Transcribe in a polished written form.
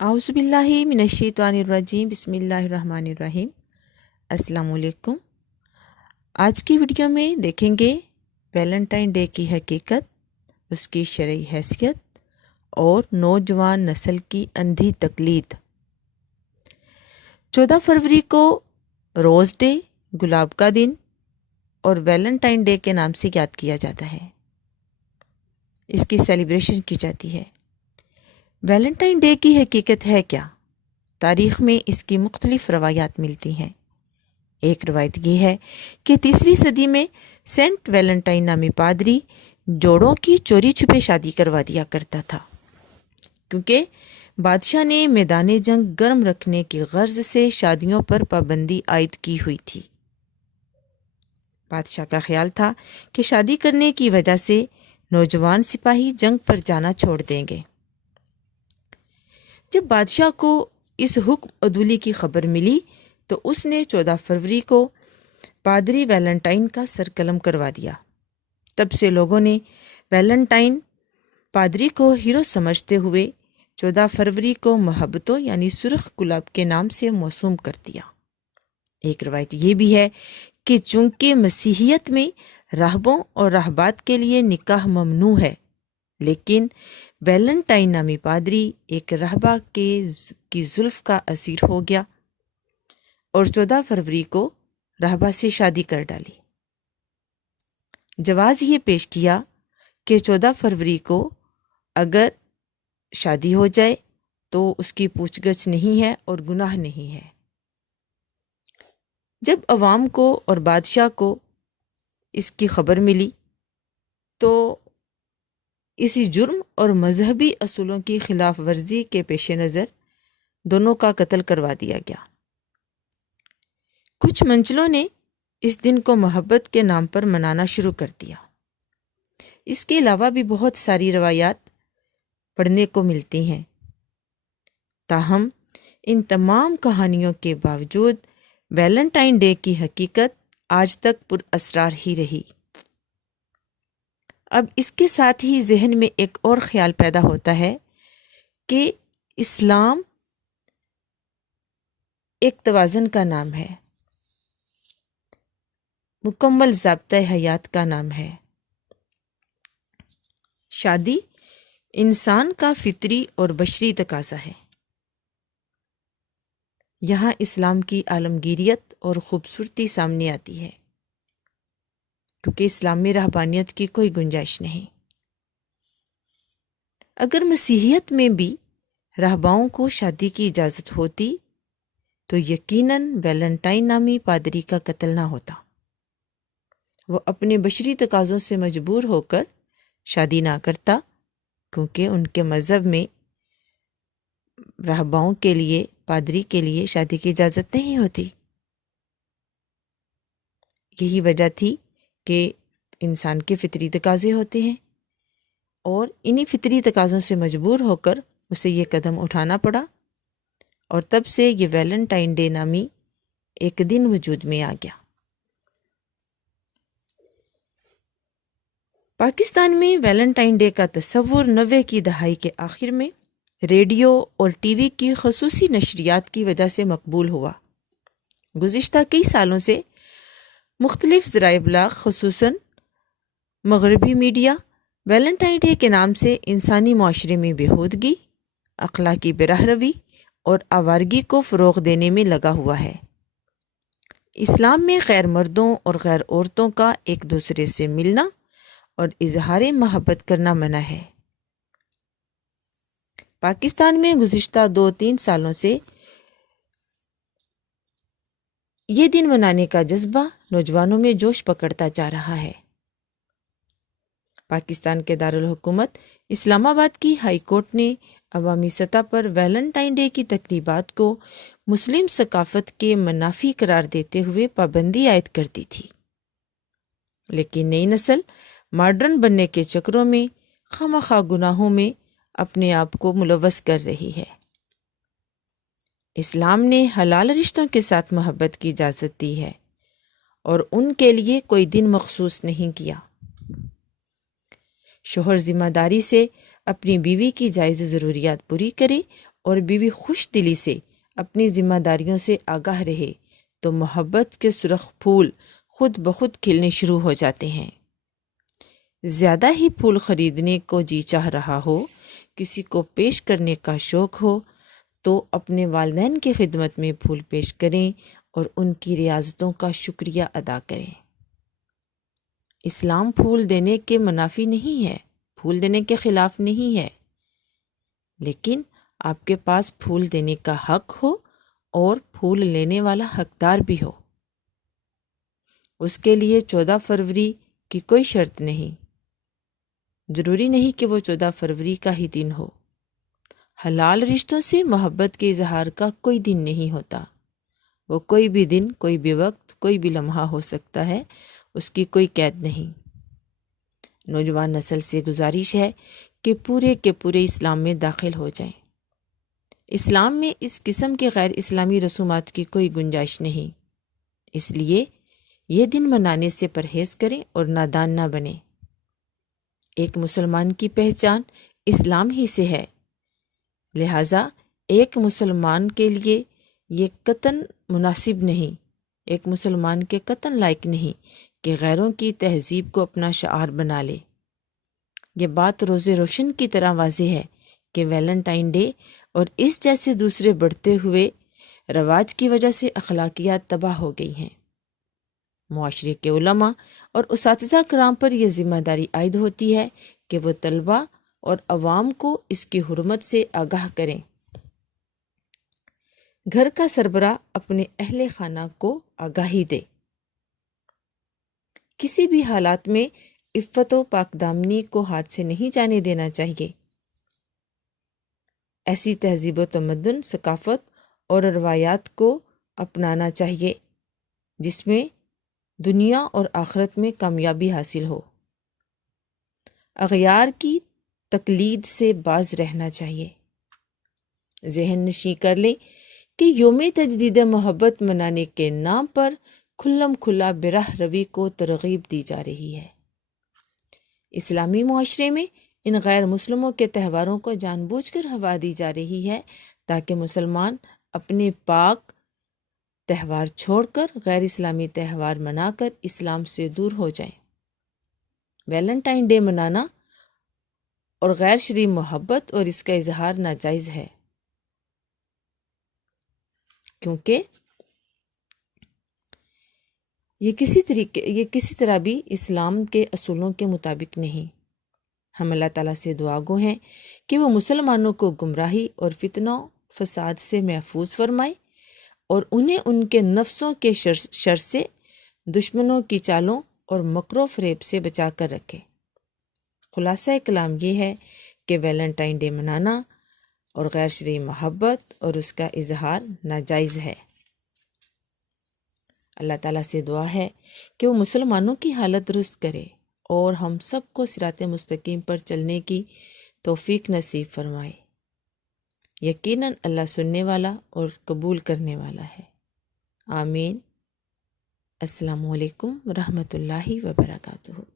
اعوذ باللہ من الشیطان الرجیم، بسم اللہ الرحمن الرحیم۔ السلام علیکم۔ آج کی ویڈیو میں دیکھیں گے ویلنٹائن ڈے کی حقیقت، اس کی شرعی حیثیت اور نوجوان نسل کی اندھی تقلید۔ 14 فروری کو روز ڈے، گلاب کا دن اور ویلنٹائن ڈے کے نام سے یاد کیا جاتا ہے۔ اس کی سیلیبریشن کی جاتی ہے۔ ویلنٹائن ڈے کی حقیقت ہے کیا؟ تاریخ میں اس کی مختلف روایات ملتی ہیں۔ ایک روایت یہ ہے کہ 3 صدی میں سینٹ ویلنٹائن نامی پادری جوڑوں کی چوری چھپے شادی کروا دیا کرتا تھا، کیونکہ بادشاہ نے میدان جنگ گرم رکھنے کی غرض سے شادیوں پر پابندی عائد کی ہوئی تھی۔ بادشاہ کا خیال تھا کہ شادی کرنے کی وجہ سے نوجوان سپاہی جنگ پر جانا چھوڑ دیں گے۔ جب بادشاہ کو اس حکم عدولی کی خبر ملی تو اس نے 14 فروری کو پادری ویلنٹائن کا سر قلم کروا دیا۔ تب سے لوگوں نے ویلنٹائن پادری کو ہیرو سمجھتے ہوئے 14 فروری کو محبتوں یعنی سرخ گلاب کے نام سے موسوم کر دیا۔ ایک روایت یہ بھی ہے کہ چونکہ مسیحیت میں راہبوں اور راہبات کے لیے نکاح ممنوع ہے، لیکن ویلنٹائن نامی پادری ایک راہبہ کی زلف کا اسیر ہو گیا اور 14 فروری کو راہبہ سے شادی کر ڈالی۔ جواز یہ پیش کیا کہ 14 فروری کو اگر شادی ہو جائے تو اس کی پوچھ گچھ نہیں ہے اور گناہ نہیں ہے۔ جب عوام کو اور بادشاہ کو اس کی خبر ملی تو اسی جرم اور مذہبی اصولوں کی خلاف ورزی کے پیش نظر دونوں کا قتل کروا دیا گیا۔ کچھ منچلوں نے اس دن کو محبت کے نام پر منانا شروع کر دیا۔ اس کے علاوہ بھی بہت ساری روایات پڑھنے کو ملتی ہیں، تاہم ان تمام کہانیوں کے باوجود ویلنٹائن ڈے کی حقیقت آج تک پر اسرار ہی رہی۔ اب اس کے ساتھ ہی ذہن میں ایک اور خیال پیدا ہوتا ہے کہ اسلام ایک توازن کا نام ہے، مکمل ضابطۂ حیات کا نام ہے۔ شادی انسان کا فطری اور بشری تقاضا ہے۔ یہاں اسلام کی عالمگیریت اور خوبصورتی سامنے آتی ہے، کیونکہ اسلام میں رہبانیت کی کوئی گنجائش نہیں۔ اگر مسیحیت میں بھی راہباؤں کو شادی کی اجازت ہوتی تو یقیناً ویلنٹائن نامی پادری کا قتل نہ ہوتا۔ وہ اپنے بشری تقاضوں سے مجبور ہو کر شادی نہ کرتا، کیونکہ ان کے مذہب میں راہباؤں کے لیے، پادری کے لیے شادی کی اجازت نہیں ہوتی۔ یہی وجہ تھی کہ انسان کے فطری تقاضے ہوتے ہیں اور انہی فطری تقاضوں سے مجبور ہو کر اسے یہ قدم اٹھانا پڑا، اور تب سے یہ ویلنٹائن ڈے نامی ایک دن وجود میں آ گیا۔ پاکستان میں ویلنٹائن ڈے کا تصور 90 کی دہائی کے آخر میں ریڈیو اور ٹی وی کی خصوصی نشریات کی وجہ سے مقبول ہوا۔ گزشتہ کئی سالوں سے مختلف ذرائع ابلاغ خصوصاً مغربی میڈیا ویلنٹائن ڈے کے نام سے انسانی معاشرے میں بےہودگی، اخلاقی بے روی اور آوارگی کو فروغ دینے میں لگا ہوا ہے۔ اسلام میں غیر مردوں اور غیر عورتوں کا ایک دوسرے سے ملنا اور اظہار محبت کرنا منع ہے۔ پاکستان میں گزشتہ 2-3 سالوں سے یہ دن منانے کا جذبہ نوجوانوں میں جوش پکڑتا جا رہا ہے۔ پاکستان کے دارالحکومت اسلام آباد کی ہائی کورٹ نے عوامی سطح پر ویلنٹائن ڈے کی تقریبات کو مسلم ثقافت کے منافی قرار دیتے ہوئے پابندی عائد کر دی تھی، لیکن نئی نسل ماڈرن بننے کے چکروں میں خواہ گناہوں میں اپنے آپ کو ملوث کر رہی ہے۔ اسلام نے حلال رشتوں کے ساتھ محبت کی اجازت دی ہے اور ان کے لیے کوئی دن مخصوص نہیں کیا۔ شوہر ذمہ داری سے اپنی بیوی کی جائز ضروریات پوری کرے اور بیوی خوش دلی سے اپنی ذمہ داریوں سے آگاہ رہے تو محبت کے سرخ پھول خود بخود کھلنے شروع ہو جاتے ہیں۔ زیادہ ہی پھول خریدنے کو جی چاہ رہا ہو، کسی کو پیش کرنے کا شوق ہو تو اپنے والدین کی خدمت میں پھول پیش کریں اور ان کی ریاضتوں کا شکریہ ادا کریں۔ اسلام پھول دینے کے منافی نہیں ہے، پھول دینے کے خلاف نہیں ہے، لیکن آپ کے پاس پھول دینے کا حق ہو اور پھول لینے والا حقدار بھی ہو۔ اس کے لیے 14 فروری کی کوئی شرط نہیں، ضروری نہیں کہ وہ 14 فروری کا ہی دن ہو۔ حلال رشتوں سے محبت کے اظہار کا کوئی دن نہیں ہوتا، وہ کوئی بھی دن، کوئی بھی وقت، کوئی بھی لمحہ ہو سکتا ہے، اس کی کوئی قید نہیں۔ نوجوان نسل سے گزارش ہے کہ پورے کے پورے اسلام میں داخل ہو جائیں۔ اسلام میں اس قسم کے غیر اسلامی رسومات کی کوئی گنجائش نہیں، اس لیے یہ دن منانے سے پرہیز کریں اور نادان نہ بنیں۔ ایک مسلمان کی پہچان اسلام ہی سے ہے، لہٰذا ایک مسلمان کے لیے یہ قطعاً مناسب نہیں، ایک مسلمان کے قطعاً لائق نہیں کہ غیروں کی تہذیب کو اپنا شعار بنا لے۔ یہ بات روز روشن کی طرح واضح ہے کہ ویلنٹائن ڈے اور اس جیسے دوسرے بڑھتے ہوئے رواج کی وجہ سے اخلاقیات تباہ ہو گئی ہیں۔ معاشرے کے علماء اور اساتذہ کرام پر یہ ذمہ داری عائد ہوتی ہے کہ وہ طلباء اور عوام کو اس کی حرمت سے آگاہ کریں۔ گھر کا سربراہ اپنے اہل خانہ کو آگاہی دے۔ کسی بھی حالات میں عفت و پاک دامنی کو ہاتھ سے نہیں جانے دینا چاہیے۔ ایسی تہذیب و تمدن، ثقافت اور روایات کو اپنانا چاہیے جس میں دنیا اور آخرت میں کامیابی حاصل ہو۔ اغیار کی تقلید سے باز رہنا چاہیے۔ ذہن نشیں کر لیں کہ یوم تجدید محبت منانے کے نام پر کھلم کھلا براہ روی کو ترغیب دی جا رہی ہے۔ اسلامی معاشرے میں ان غیر مسلموں کے تہواروں کو جان بوجھ کر ہوا دی جا رہی ہے تاکہ مسلمان اپنے پاک تہوار چھوڑ کر غیر اسلامی تہوار منا کر اسلام سے دور ہو جائیں۔ ویلنٹائن ڈے منانا اور غیر شرعی محبت اور اس کا اظہار ناجائز ہے، کیونکہ یہ کسی طرح بھی اسلام کے اصولوں کے مطابق نہیں۔ ہم اللہ تعالیٰ سے دعا گو ہیں کہ وہ مسلمانوں کو گمراہی اور فتنہ فساد سے محفوظ فرمائے اور انہیں ان کے نفسوں کے شر سے، دشمنوں کی چالوں اور مکر و فریب سے بچا کر رکھے۔ خلاصہ کلام یہ ہے کہ ویلنٹائن ڈے منانا اور غیر شرعی محبت اور اس کا اظہار ناجائز ہے۔ اللہ تعالیٰ سے دعا ہے کہ وہ مسلمانوں کی حالت درست کرے اور ہم سب کو صراط مستقیم پر چلنے کی توفیق نصیب فرمائے۔ یقیناً اللہ سننے والا اور قبول کرنے والا ہے۔ آمین۔ السلام علیکم ورحمۃ اللہ وبرکاتہ۔